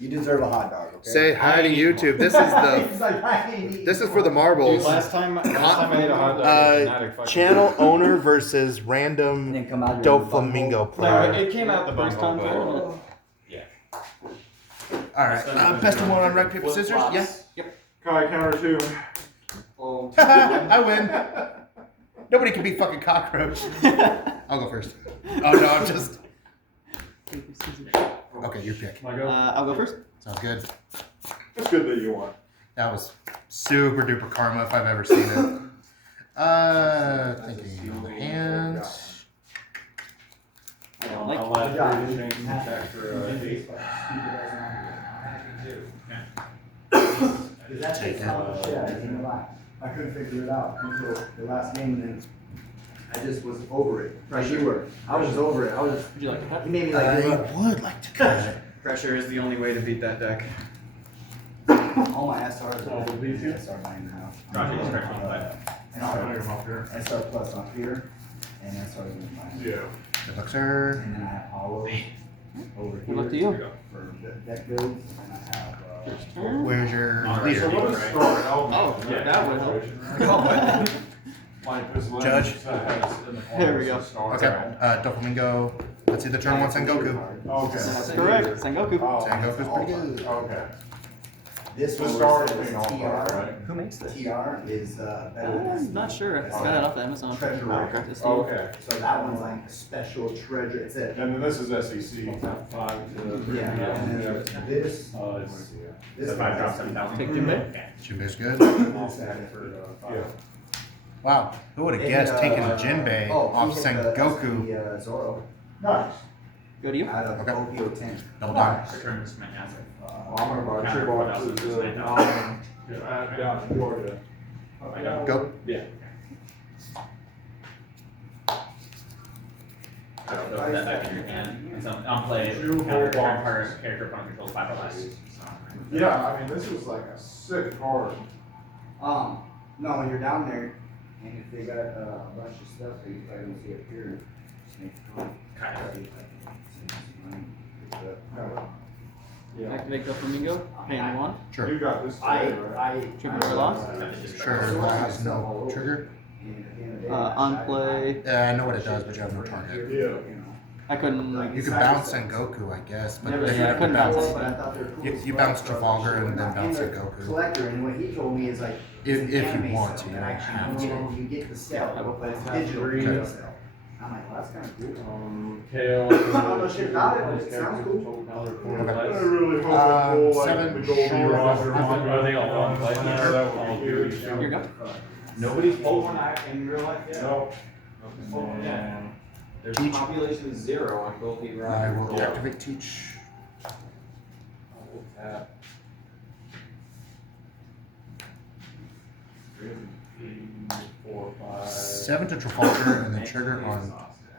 You deserve a hot dog. Okay? Say hi to YouTube. This is the. He's like, I ain't eating This is no for the hot dog. marbles. Dude, last time I ate a hot dog, it was not a fucking Channel owner versus And random then come out your Doflamingo No, player. it came out the first time. Oh. All right, best of one on rock paper scissors. Yes. Yep. Kai, counter 2. Oh. I win. Nobody can beat fucking cockroach. I'll go first. Oh no, I'm just. Okay, your pick. I go. I'll go first. Sounds good. It's good that you won. That was super duper karma if I've ever seen it. Thinking of the hand. Like, I'll add 3 to change the attack for 8. That takes so much shit. I ain't gonna lie. I couldn't figure it out until the last game, and then I just was over it. Like you were. I was over it. would you like to cut? You made me like give up. I would like to cut it. Pressure is the only way to beat that deck. All my SRs are over these two? SR 9 now. And SR plus on here, and SR is in mine. Yeah. Good luck, sir. And then I have Hollow over Good luck to here you. for the deck builds, and I have. Where's your So leader? what is Star Element? Oh, that would help. Judge. There we go. Okay, Doflamingo. Let's see the turn one Sengoku. Okay. That's correct. Sengoku. Oh, Sengoku's pretty good. Okay. This The one star says thing all right? Who makes this? TR is better than I'm not sure. I got that off of Amazon. Treasure Record. This deal. Okay. So that one's like a special treasure. It's a And then this is SEC. 5 to yeah. And then this let's see. this So 5 drops 7,000. Take Jimbe. Jinbei's good. Yeah. Wow, who would have guessed taking Jinbei off Sengoku? Zoro Nice. Go to you. out of Okay. OP-O9. Double down. Return this to my asset. I'm gonna buy 2 boxes of down in Florida. Go. Yeah. So throw that back in your hand. And so on play, Two counter whole turn boxes. card, character opponent controls 5 or less. So, Yeah, I mean, this is like a sick card. No, when you're down there, and if they got a bunch of stuff that you probably don't see up here, just make it fun. kind of. Activate Doflamingo. Paying 1. Sure. You got this today, right? Trigger or loss? Sure. Has no trigger. On play. I know what it does, but you have no target. Yeah. I couldn't. You could bounce Sengoku, I guess, but then you Yeah, I have to couldn't bounce bounce. anything. You bounce Trafalgar and then bounce Sengoku. Collector, and what he told me is like, If it's an you anime want cell to, you that don't actually have you to. get- You get the cell, I will play it's that. digital Okay. cell. I'm like, well, that's kind of cool. Kale. I don't know shit about it, but it sounds cool. I really hope it will like 7 the Goldie sure. Roger one. Are they all on play? Yeah, that would be huge. Here you go. Nobody's pulled one in real life yet. No. Yeah. Their Teach. population is 0 on Goldie Roger. I will activate Teach. Tap. 4, 5. 7 to Trafalgar and then trigger on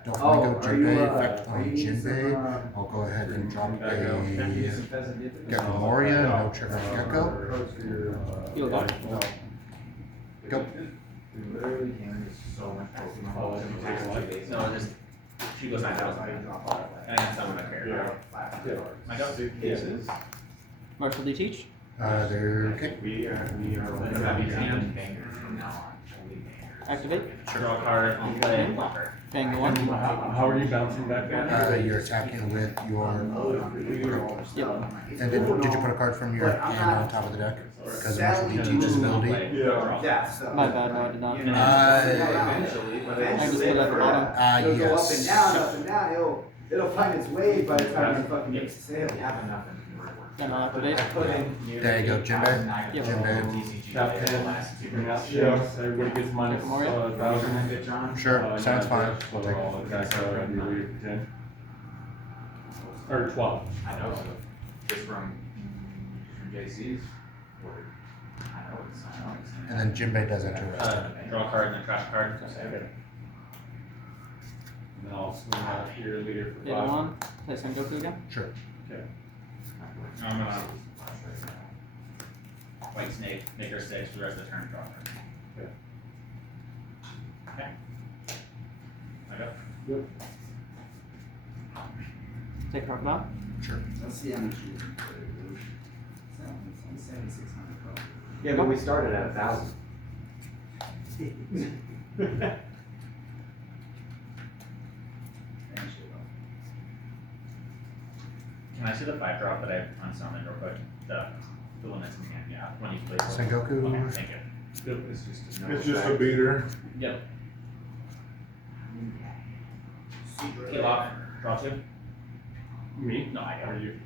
Doflamingo Jinbei. Effect on Jinbei. I'll go ahead and drop a Gecko Moria. No trigger on Gecko. You'll go. Go. Literally games so much Pokemon. No, just she goes 9,000. And then summon a character. I go. Suitcases. Marshall D. Teach. They're okay. We are It's gotta be bangers from now on. Activate. Draw a card, on play, blocker. Paying the 1. How are you bouncing back down? You're attacking with your. Yep. And then, did you put a card from your hand on top of the deck? Because of Marshall D. Teach's ability. Yeah. Yeah, so. My bad, no, I did not. Eventually, but I just eventually, put that at the bottom. It'll go Yes. up and down, it'll find its way by the time it fucking makes a sale. have enough in And I'll activate. There you go, Jinbei. Yep. Jinbei. Tap 10. Yeah, everybody gets minus 1,000. Sure, sounds fine. So all attack be ready for 10. Or 12. I know, just from JC's. I know it's. And then Jinbei does interesting. Draw a card and then trash a card. And then I'll swing out your leader for Pay the 5. 1. Play Sengoku again. Sure. Okay. I'm gonna white snake, make her 6 for the rest of the turn, draw a card. Okay. Okay. I go. Good. Take Crocodile. Sure. Let's see how much you. It's 7,600, bro. Yeah, but we started at 1,000. Can I see the 5-drop that I unsummoned real quick? The one that's in hand, yeah, when you play. Sengoku. Okay, thank you. It's just It's just a beater. Yep. Kill off, draw 2. Me? No, I Are got it. you?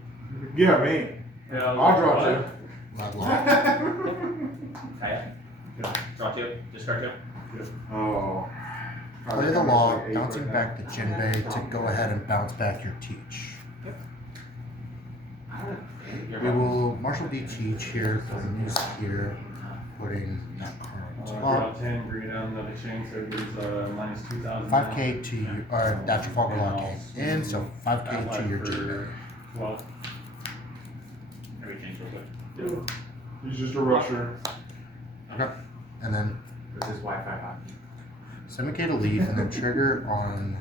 Yeah, me. Yeah, I'll draw two. Loud lock. Okay. Draw 2, discard 2. Oh. Play the log, bouncing back the Jinbei to go ahead and bounce back your Teach. We will martial D Teach here, putting these here, putting that card on Draw top. 10, bring it down another chain, so everybody's minus 2,000. 5k to you, or that's your Fogger Lock came in, so 5k to your Jinbei. Well, Everything real quick. he's just a rusher. Okay. And then This is Wi-Fi hockey. 7k to lead, and then trigger on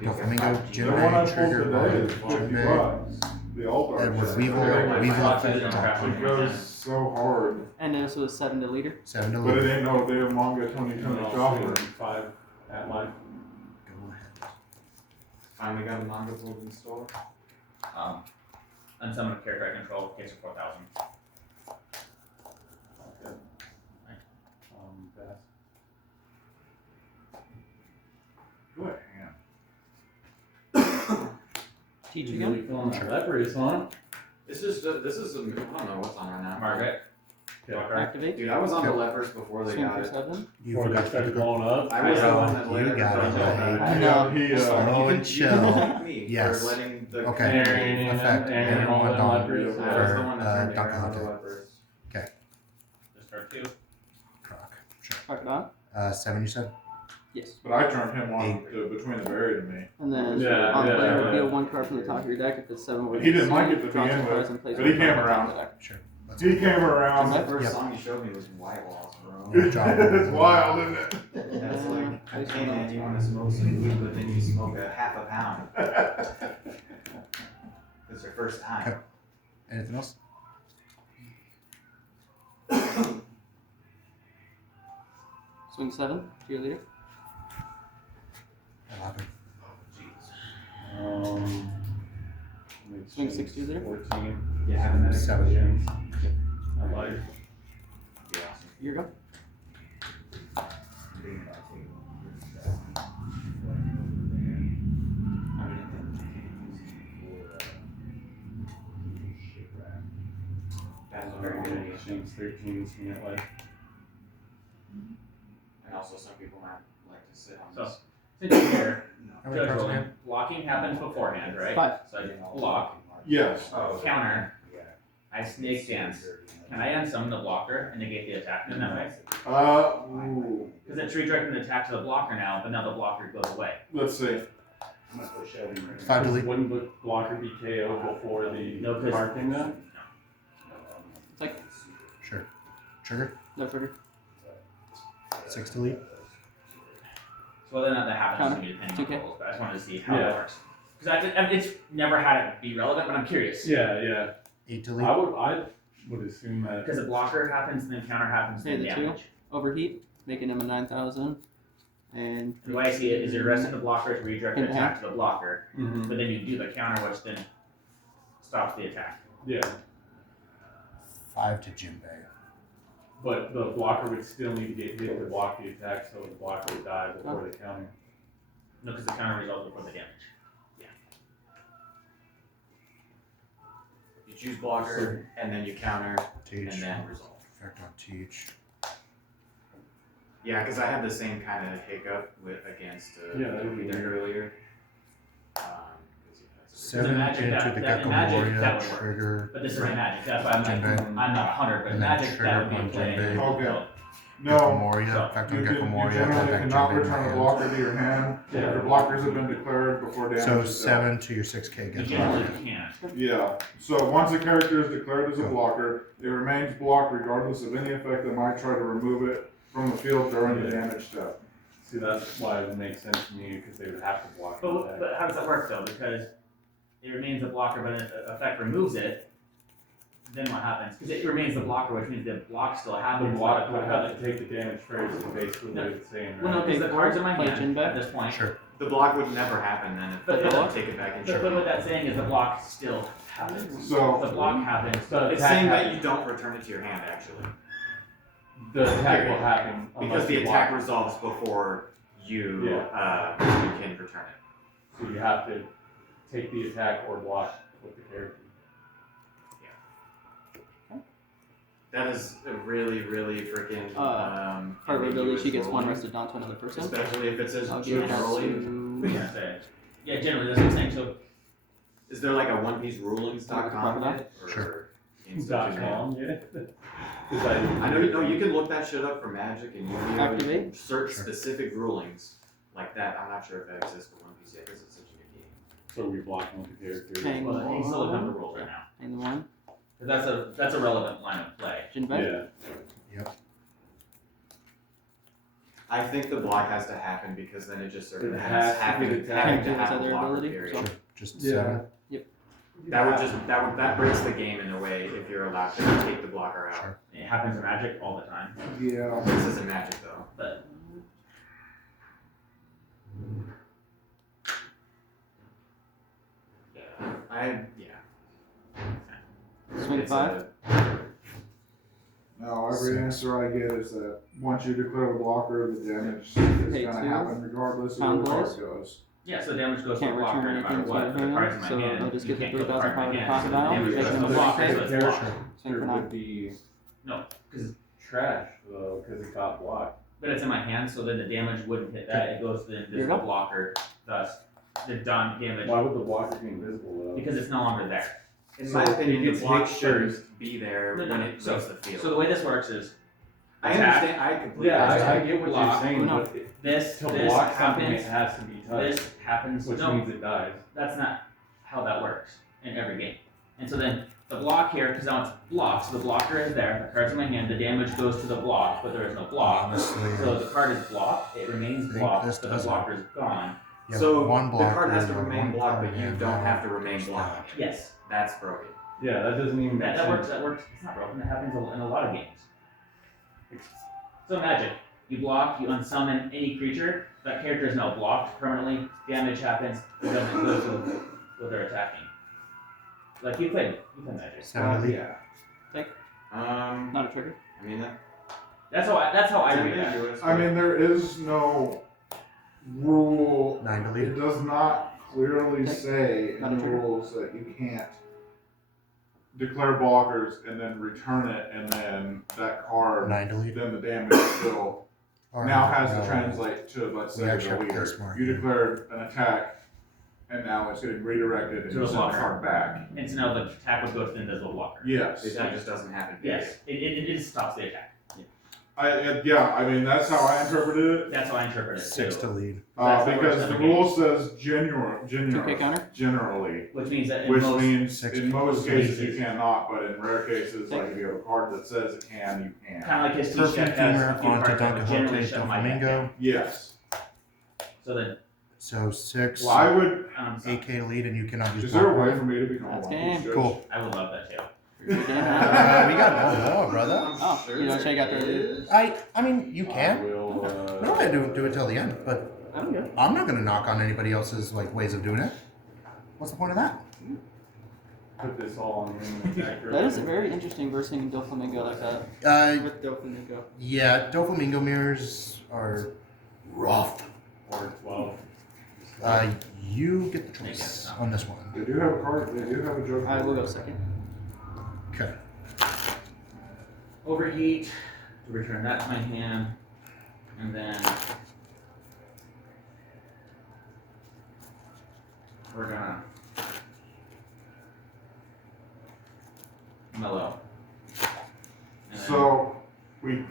Doflamingo, The one I Jinbei, pulled trigger today on is 50 Jinbei, bucks. The All-Star. and with set. Weevil effect, drop It goes so hard. And this was 7 to leader. 7 to But it lead. ain't no damn manga Tony shopper. 5 at life. Go ahead. Finally got a manga pulled in store. Unsummon character I control, case of 4,000. Okay. Pass. Good hand. Teach You again. really feeling that leverage, huh? This is I don't know what's on right now. Margaret. Yeah. Walker. Activate. Dude, I was on the lepers before they Swing got for it. 7. You Before they forgot to started go. blowing up. I was the know, one that you later got it. I know. He, Slow and chill. Me Yes. for letting the Okay. Aaron, Effect, Aaron, Aaron all went them on leverage. I was the for one that turned me Dr. around on the Hunter. lepers. Discard 2. Croc. Sure. Mark it on. 7 you said? Yes. But I turned him on to between the berry to me. And then Yeah, on yeah, play, yeah. reveal 1 card from the top of your deck if it's 7 He didn't like it to draws begin two cards with, and plays but he one card came on top of around. the deck. Sure. Let's He came The around. first Yep. song you showed me was White Walls, bro. Good job. It's wild, isn't it? That's like, Place hey one man, on you top. wanna smoke some weed, but then you smoke a half a pound. It's your first time. Okay. Anything else? Swing 7 to your leader. 11. Swing 6 to your leader. 14. You have another 7. At life. Here you go. That's a very good idea. James 13, swing at life. And also some people might like to sit on So, this. since you're here, How many judge cards rolling. again? Blocking happens beforehand, right? 5. So I did block, Yes. counter, I snake dance. Can I unsummon the blocker and negate the attack in that way? Ooh. Because it's redirecting the attack to the blocker now, but now the blocker goes away. Let's see. 5 to lead. Wouldn't the blocker be KO before the No, 'cause- marking then? It's like Sure. Trigger. no trigger. 6 to lead. So whether or not that happens Counter. to me depending on 2K. rules, but I just wanted to see how Yeah. it works. Because it's never had it be relevant, but I'm curious. Yeah, yeah. 8 to I lead. would assume that. Because the blocker happens, then counter happens, Say then the 2. damage. Overheat, making him a 9,000. And The way I see it is you're arresting the blocker to redirect the In attack to the blocker, Mhm. but then you do the counter, which then stops the attack. Yeah, 5 to Jinbei. but the blocker would still need to get hit to block the attack, so the blocker would die before the counter. No, because the counter results before the damage. You choose blocker, and then you counter, Teach. and then resolve. Effect on Teach. Yeah, because I had the same kind of hiccup against Yeah, that would be we did weird. earlier. 7 Magic, into that- the that- Gecko Magic, Warrior. that would work. Trigger. But this isn't magic, that's why I'm like, Jinbei. I'm not 100, but And then magic, that would trigger be on playing. Jinbei. Okay. Gecko No, Moria. So, Effect you, on Gecko you Moria. generally Effect cannot Jinbei return a hand. blocker to your hand. Yeah. Your blockers have been declared before damage. So is dealt. 7 to your 6k You Gecko generally Moria. can't. Yeah, so once a character is declared as a Go. blocker, it remains blocked regardless of any effect that might try to remove it from the field during the Yeah. damage step. See, that's why it would make sense to me, because they would have to block the But, attack. but how does that work though? Because it remains a blocker, but if the effect removes it, then what happens? Because it remains the blocker, which means the block still The happens. block would have to take the damage first and basically do the same, Well, no, right? because the card's in my Play hand chin back? at this point. Sure. The block would never happen then if But they the- don't take it back and But what that's saying is the block still happens. So, The block happens. The It's attack saying that happens. you don't return it to your hand actually. The attack will happen Because unless the you attack block. resolves before you, you can return it. So you have to take the attack or block with the character. That is a really, really freaking, Part of ability, ambiguous she gets one ruling, rested down to another person. especially if it says I'll give that generally. to Yeah, say. Yeah, generally, that's what I'm saying. So, Is there like a OnePieceRulings.com? Crocodile? or Sure. .com, yeah. I know, you can look that shit up for Magic and you can Activate? search Sure. specific rulings like that. I'm not sure if that exists for One Piece yet because it's such a good game. So we're blocking with the character. Hang well, you can still look up the on. rules right now. Hang the one. Because that's a relevant line of play. Jinbei? Yeah. I think the block has to happen because then it just sort of It has has to having be to attacked. have Its a other blocker ability, period. so- Sure. Just Yeah. 7. That breaks the game in a way if you're allowed to take the blocker out. Sure. It happens in Magic all the time. yeah. This isn't Magic though. But Swing It's 5. Now, every answer I get is that once you declare the blocker, the damage is Pay gonna 2. happen regardless of where Pound the card blows. goes. yeah, so damage goes to Can't the blocker return no matter anything to what. your But the card's in hand, my so hand. I'll just You get the can't kill the 3,000 card in my power hand. crocodile, Damage make goes to another the blocker, save. so it's Sure. blocked. Swing for It 9. would be No, because trash though, because it got blocked. but it's in my hand, so then the damage wouldn't hit that. It goes to the invisible go. blocker. Thus, the done damage Why would the blocker be invisible though? because it's no longer there. In So my opinion, you the can block take shouldn't be there No, no, when no. it So- leaves the field. So the way this works is I attack. understand. I completely Yeah, I understand. get what Block. you're saying, No. but this to block something, it happens. has to be touched, This happens. which No, means it dies. that's not how that works in every game. And so then the block here, because now it's blocked, so the blocker is there, the card's in my hand, the damage goes to the block, but there is no block. Honestly, So the card is blocked, it remains think blocked, this but the doesn't- blocker is gone. you have So one the blocker, card has to you have remain one blocked, card but you hand, don't and have to then remain there's blocked. that. Yes, That's broken. Yeah, that doesn't even make that sense. works, it's not broken, it happens in a lot of games. So Magic, you block, you unsummon any creature, that character is now blocked permanently, damage happens, it doesn't go to what they're attacking. Like you play Magic. 7 elite. Yeah. Not a trigger. I mean That's how I read that. ambiguous, I mean, there is no rule. 9 It elite. does not clearly Okay. say in Not a the trigger. rules that you can't declare blockers and then return it, and then that card, 9 elite. then the damage still Or, now has to no, translate to, let's we say, actually the have to leader. go smart. You declared an attack, and now it's getting redirected and To you a send the blocker. card back. And so now the attack would go to the invisible blocker. Yes. the attack just doesn't happen. Yes, it just stops the attack. Yeah, I mean, that's how I interpreted it. That's how I interpret it 6 to too. lead. That's how it Because works the in the rule says 2K counter. generally, Which means that in which most, means Six in most cases you cases. cannot, but in rare cases, like if you have a card that says it can, you can. kind of like his Perfume T-check has Femur a few onto cards that would generally Don shut my deck Doflamingo. down. Yes. So then, So 6. Well, I would, so 8K to lead, and you cannot use is there a way block. for me to become a That's One game. Piece judge? Cool. I would love that too. We got one more, brother. Oh, you don't check out the. I mean, you I can. will, We don't have to do it till the end, but I'm good. I'm not gonna knock on anybody else's like ways of doing it. What's the point of that? put this all on the attack. That is very interesting versing Doflamingo like that. With Doflamingo. Yeah, Doflamingo mirrors are rough. Or 12. You get the choice on this one. They do have a card, they do have a joke. I will go second. Okay. Overheat, to return that to my hand, and then we're gonna mellow. And then- So, me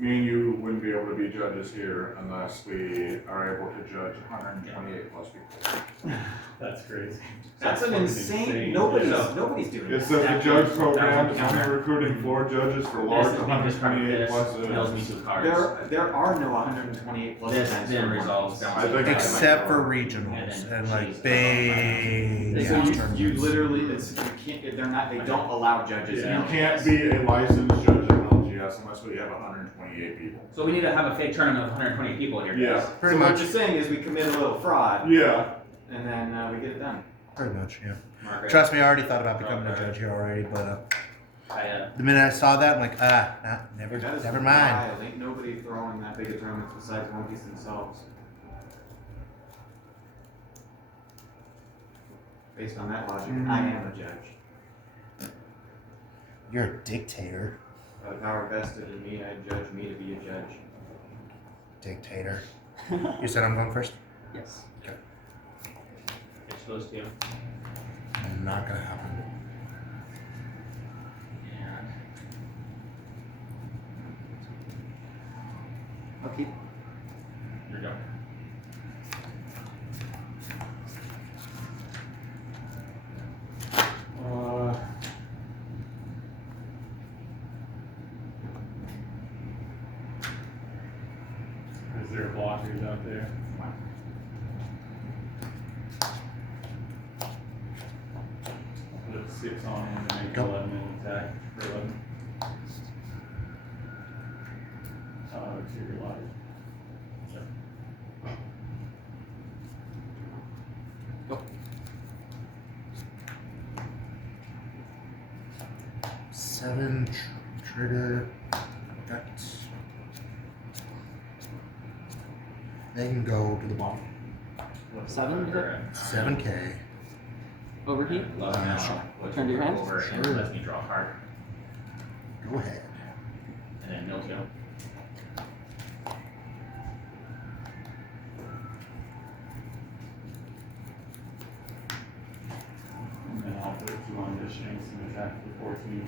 and you wouldn't be able to to be judges here unless we are able to judge 128 plus people. That's crazy. That's an fucking insane, nobody's doing It that. says the judge program is Counter. only recruiting 4 judges for large This is being discarded, 128 this plus tells me events. 2 cards. There are no 128 plus This events. then for resolves one. down I think Except for And regionals then and like cheese. big So ass you tournaments. literally, it's, you can't, they're not, they don't allow judges in You LGS. can't be a licensed judge in LGS unless we have 128 people. So we need to have a fake tournament of 120 people here, Yeah. guys. Pretty So what much. you're saying is we commit a little fraud, Yeah. and then we get it done. Pretty much, yeah. Margaret. Trust me, I already thought about becoming a judge here already, but I, the minute I saw that, I'm like, never That is mind. wild. Ain't nobody throwing that big a tournament besides One Piece themselves. Based on that logic, I am a judge. You're a dictator. By the power vested in me, I judge me to be a judge. Dictator. You said I'm going first? Yes. You're supposed to. Not gonna happen. And I'll keep. here we go. Is there blockers out there? I'll put 6 on him and make Go. 11 and attack for 11. Trigger lock. Seven trigger. Got. They can go to the bottom. 7, is it? 7K. Overheat? Sure. Turn to your hand? Over and Sure. lets me draw a card. Go ahead. And then Miltio. And then I'll put 2 on this Shanks and attack for 14.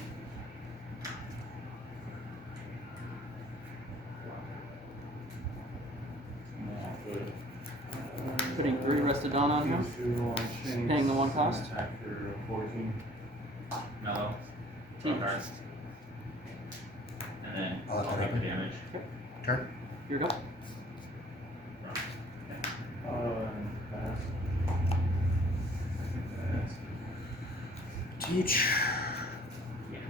And then I'll put Putting 3 Rusted Dawn on him. 2 on Shanks. Paying the 1 cost. and attack for 14. Mellow. Draw cards. And then I'll let I'll that take the happen. damage. Turn. Here we go. Pass. Teach.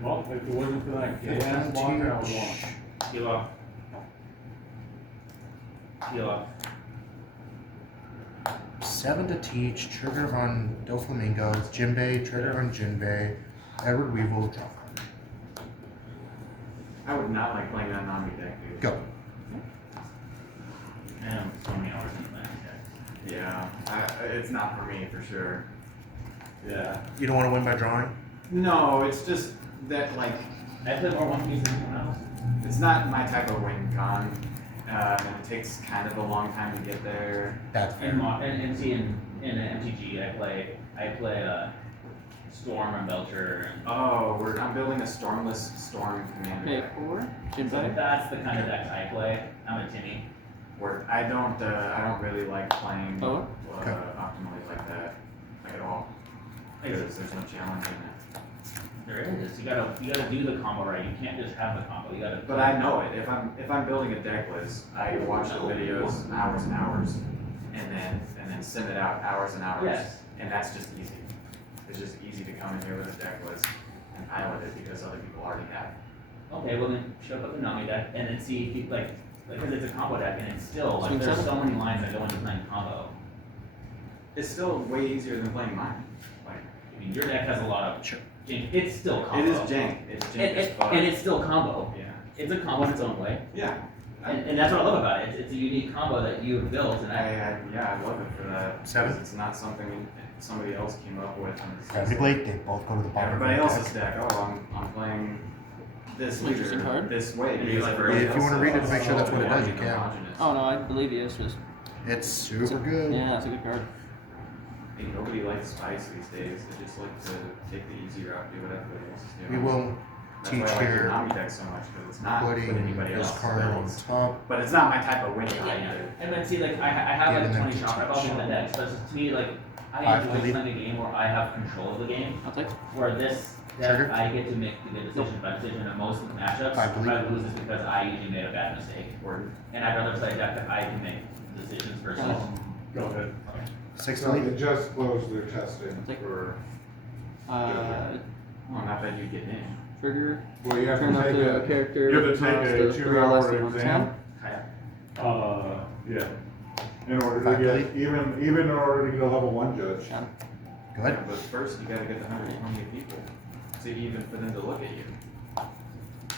Well, if it wasn't for that gas blocker, I would want. Heal off. Heal off. 7 to teach. Trigger on Doflamingo. Jinbei. Trigger on Jinbei. Edward Weevil. Draw. I would not like playing that Nami deck, dude. Go. And so many hours in the last deck. Yeah, it's not for me for sure. Yeah. You don't want to win by drawing? No, it's just that like I play more One Piece than anyone else. it's not my type of win con, and it takes kind of a long time to get there. That's And fair. and see in an MTG I play Storm and Belcher and Oh, I'm building a stormless storm commander Pay deck. 4. so Jinbei. that's the kind of deck I play. I'm a Timmy. Where I don't really like playing Oh. Okay. optimally like that, like at all. Because there's no challenge in it. There is. You gotta do the combo right. You can't just have the combo. You gotta. But I know it. If I'm building a deck list, I watch the videos hours and hours, and then send it out hours and hours. Yes. And that's just easy. It's just easy to come in here with a deck list and pilot it because other people already have it. Okay, well then show up the Nami deck and then see if you because it's a combo deck and it's still like Swing there's seven. so many lines that go into playing combo. It's still way easier than playing mine. Like I mean, your deck has a lot of Sure. jank. It's still combo. it is jank. It's jank as fuck. and it's still combo. Yeah. It's a combo in its own way, Yeah. and that's what I love about it. It's a unique combo that you have built, and I love it for that. 7? Because it's not something somebody else came up with. And it's just Technically, they both go to the bottom. everybody of the else's deck. deck. Oh, I'm playing this Interesting leader card. this way. If you because like everybody If you else wanna read it to is make sure that's what it does, you so can. homogeneous. Oh no, I believe you. It's just. It's super good. Yeah, it's a good card. Hey, nobody likes spice these days. They just like to take the easy route, do what everybody else is doing. We will That's teach why I like here, Konami deck so much, because it's not what putting anybody this else card on builds. top. But it's not my type of winning Yeah, either. and then see, like, I have Giving like them 20 to shot rifles teach. in the decks, but to me, like, I I enjoy believe- playing a game where I have control of the game, I'll take. where this deck, Trigger. I get to make the good decision, bad decision in most of the matchups. I If believe- I lose, it's because I usually made a bad mistake, and I'd rather play a deck that I can make decisions versus. Go ahead. 6 So delete. they just closed their testing Take- for, Well, not that you get in. Trigger. well, you have Turn to up take the a, character. you have to take cost a of 3 or less 2-hour than 1 exam Yeah. in order to Fact get, even in order to get a level 1 judge. Go ahead. But first, you gotta get the 120 people, to even for them to look at you.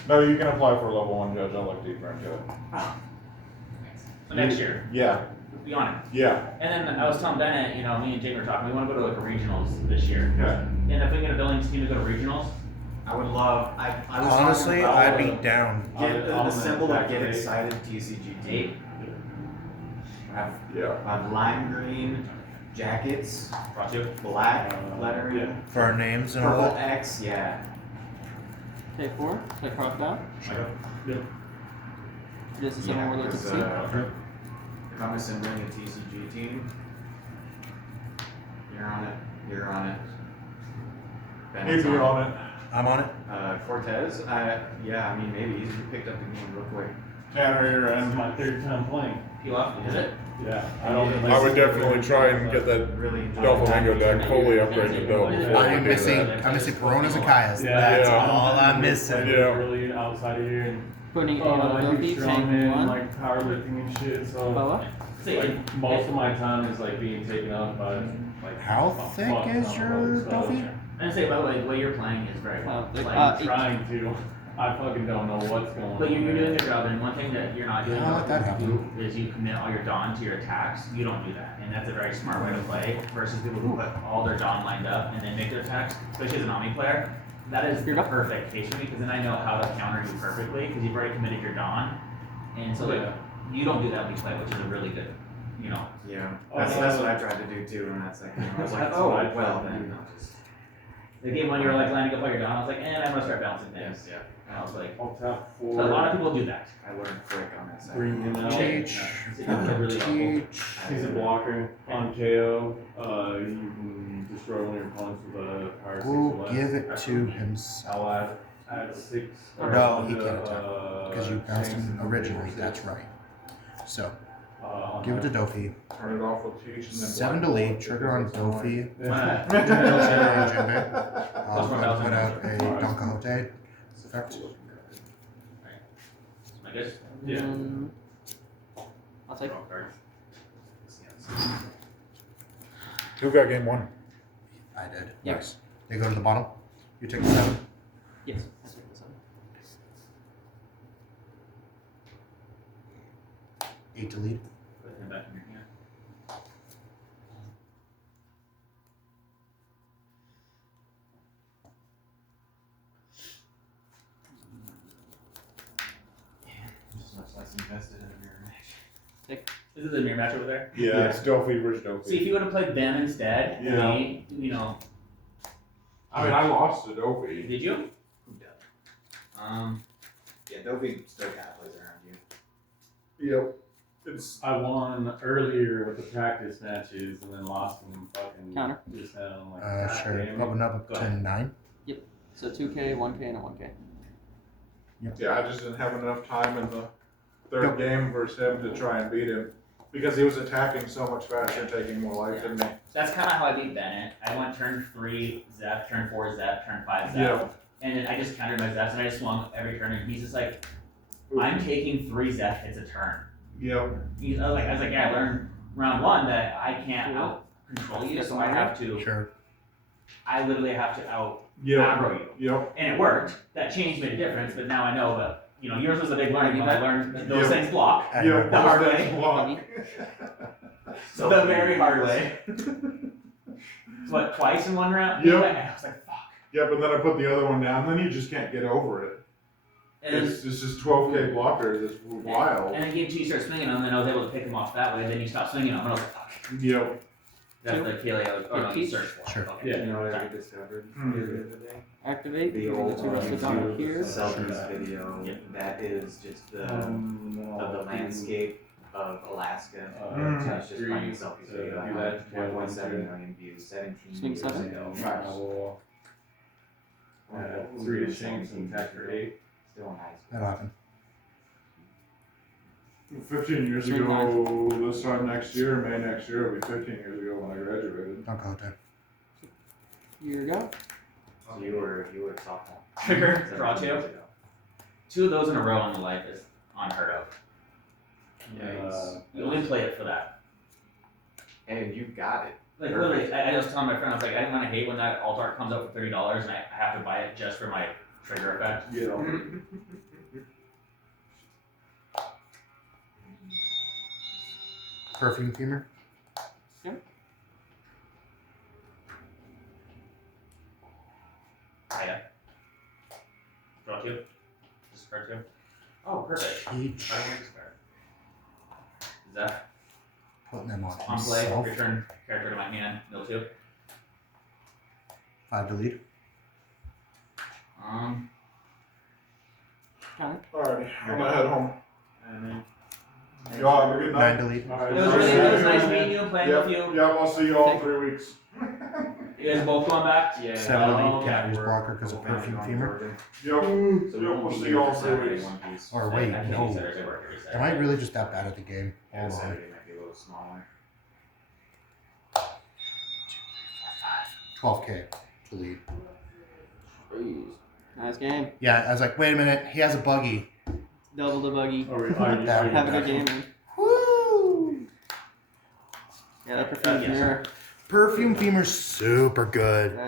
No, you can apply for a level 1 judge, I'll look deeper into it. So next year, Yeah, be on it. yeah, And then I was telling Bennett, you know, me and Jake were talking, we wanna go to like a regionals this year. yeah. And if we get a Billings team to go to regionals, I would love, I was Honestly, talking about I'd be down. get I'm the gonna symbol of get activate. excited TCG Dave, team. Have, Yeah. have lime green jackets, brought you. black lettering, yeah. For our names and all purple that. X, yeah. Okay, 4. Take Crocodile. Yep. This is something we're looking to 'cause, see. if I'm assembling a TCG team, you're on it, you're on it. Bennett's If you're on it. I'm on it. Cortez, yeah, I mean, maybe he's picked up the game real quick. Tanner, you're This is in. my third time playing. Peel off, is it? Yeah. I don't. I would definitely try and get that Really enjoy Doflamingo deck fully upgraded though before I'm we do missing. that. I'm missing Peronas and Kayas. Yeah, That's yeah. all I'm missing. Yeah. Really outside of here and Putting 8 on I the do feet, strongman, paying 1. like powerlifting and shit. So Boa. See, like most of my time is like being taken up by like. How a thick fuck is ton your of other Duffy? stuff. and say, by the way, the way you're playing is very well. Like, Like, I'm 8. trying to. I fucking don't know what's going on. but you're doing man. your job, and one thing that you're not doing How let that happen? is you commit all your dawn to your attacks. You don't do that, and that's a very smart way to play versus people who put all their dawn lined up and then make their attacks, especially as an Omni player. That is the You're up. perfect case for me because then I know how to counter you perfectly because you've already committed your dawn, and so like Yeah. you don't do that when you play, which is a really good, you know. Yeah, Oh, that's what I tried to do too in that second game. I was like, That's oh, what I tried well to then. do. I'll just- The game when you were like lining up all your dawn, I was like, I'm gonna start balancing things. Yes, yeah. And I was like, I'll tap so a lot of people do that. I learned quick on that second. Bring him out. Teach. So it's really helpful. Teach. He's a blocker on KO. You can destroy one of your opponents with a power 6 or We'll less. give it to himself. I'll add 6. No, he can't attack because you bounced him originally. That's right. So give it to Dofi. Turn it off with teach and then. 7 to lead. Trigger on Dofi. Yeah. Trigger on Jinbei. I'll go ahead and put out a Don Quixote effect. I guess. Yeah. I'll take. Who got game 1? I did. Yep. Nice. They go to the bottom. You take the 7. Yes. I'll take this one. 8 to lead. Put him back in your hand. Just much less invested in a mirror match. This is a mirror match over there. Yeah, it's Dofi versus Dofi. See, if you would have played them instead, Yeah. me, you know, I mean, I lost to Dofi. did you? Yeah, Dovey still kind of plays around you. Yep. It's, I won earlier with the practice matches and then lost them fucking Counter. just now. I'm like, God Sure. damn it. Open up Go to ahead. 9. So 2K, 1K, and a 1K. yeah, I just didn't have enough time in the third game versus him to try and beat him. Because he was attacking so much faster and taking more life than me. That's kind of how I beat Bennett. I went turn 3 Zep, turn 4 Zep, turn 5 Zep. Yeah. And then I just countered my Zeps and I just swung every turn and he's just like, I'm taking 3 Zep hits a turn. Yep. I was like, yeah, I learned round 1 that I can't out control you, so I have to, Sure. I literally have to out Yep. aggro you. Yep. And it worked. That change made a difference, but now I know that, you know, yours was a big learning when I learned those Yeah. things block. Yep. The hard That's way. block. So the very hard way. What, twice in one round? Yep. And I was like, fuck. Yep, and then I put the other one down, then you just can't get over it. And It's just 12K blockers, it's wild. And then game 2 you start swinging them, and I was able to pick them off that way, then you stop swinging them, and I was like, fuck. Yep. That's the Kaylee, or no, you Teach. search for. Sure. Okay. Yeah. You know what I discovered the other day? Activate. The Bring old the two rusted on here. selfies video, Yeah. that is just of the landscape of Alaska. Uh, So it's just three, playing selfies so video, do that, 1.7 million views, 17 Swing years seven? ago. I will add 3 to Shanks and attack for 8. Still in high school. That'll happen. 15 years Swing ago, this time next year, May next year, it'll be 15 years ago when I graduated. Don't go there. Here we go. So you were a sophomore. Trigger, draw 17 2. years ago. 2 of those in a row in the life is unheard of. You only play it for that. And you got it. Like literally, I was telling my friend, I was like, I kind of hate when that alt art comes out for $30 and I have to buy it just for my trigger effect. Yeah. Perfume femur. Yeah. Draw 2. Discard 2. Oh, perfect. Each. I don't want to discard. Is that Putting them on on play? himself. Return character to my hand. Mill 2. 5 delete. Alright, I'm gonna head home. And then Y'all have a good 9 night. delete. It was nice meeting you, playing with you. Yeah, I'll see you all in 3 weeks. You guys both going back? yeah, 7 Oh, delete. okay. Can't use blocker because of perfume femur. Yep, So yep, we'll see you all in 3 weeks. One piece. Or I wait, can't no. use Saturday work every Saturday. Am I really just that bad at the game? Yeah, Hold on. Saturday might be a little smaller. 12k to lead. Nice game. Yeah, I was like, wait a minute, he has a buggy. Double the buggy. Are we, Have a good game, man. Woo! Yeah, that perfume Yes. mirror. Perfume femur's super good. That